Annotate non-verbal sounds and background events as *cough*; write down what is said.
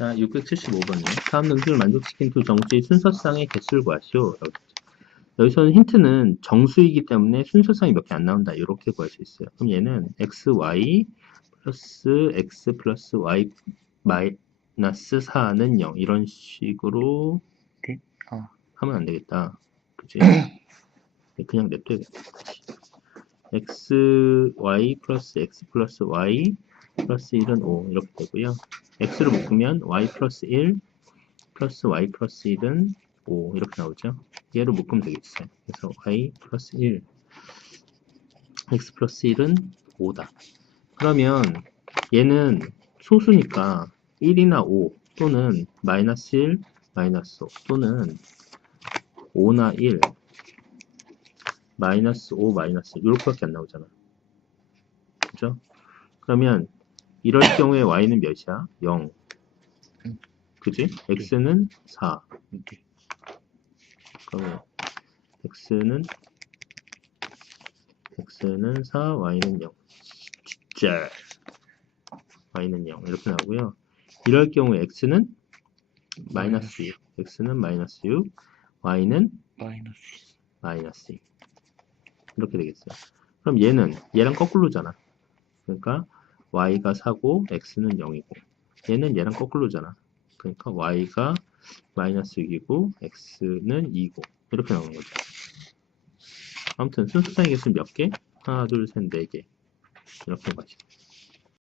자, 675번이요. 다음 능수를 만족시킨 두 정수의 순서상의 개수를 구하시오. 여기서는 힌트는 정수이기 때문에 순서상이 몇 개 안 나온다. 이렇게 구할 수 있어요. 그럼 얘는 x, y 플러스 x 플러스 y 마이너스 4는 0. 이런 식으로 네? 어. 하면 안 되겠다. 그치? *clears throat* 네, 그냥 냅둬야겠다. x, y 플러스 x 플러스 y 플러스 1은 5 이렇게 되고요. x를 묶으면 y 플러스 1 플러스 y 플러스 1은 5 이렇게 나오죠. 얘를 묶으면 되겠어요. 그래서 y 플러스 1 x 플러스 1은 5다. 그러면 얘는 소수니까 1이나 5 또는 마이너스 1 마이너스 5 또는 5나 1 마이너스 5 마이너스 1 이렇게밖에 안 나오잖아. 그죠? 그러면 이럴 경우에 y는 몇이야? 0. 음. 그지? x는 4. 네. 그러면 x는 x는 4, y는 0. 진짜 y는 0 이렇게 나오고요. 이럴 경우에 x는 마이너스 6, x는 마이너스 6, y는 마이너스. 마이너스 2 이렇게 되겠어요. 그럼 얘는 얘랑 거꾸로잖아. 그러니까 y가 4고 x는 0이고 얘는 얘랑 거꾸로잖아. 그러니까 y가 마이너스 6이고 x는 2고 이렇게 나오는 거죠. 아무튼 순수상의 개수는 몇 개? 하나, 둘, 셋, 네 개. 이렇게 가죠.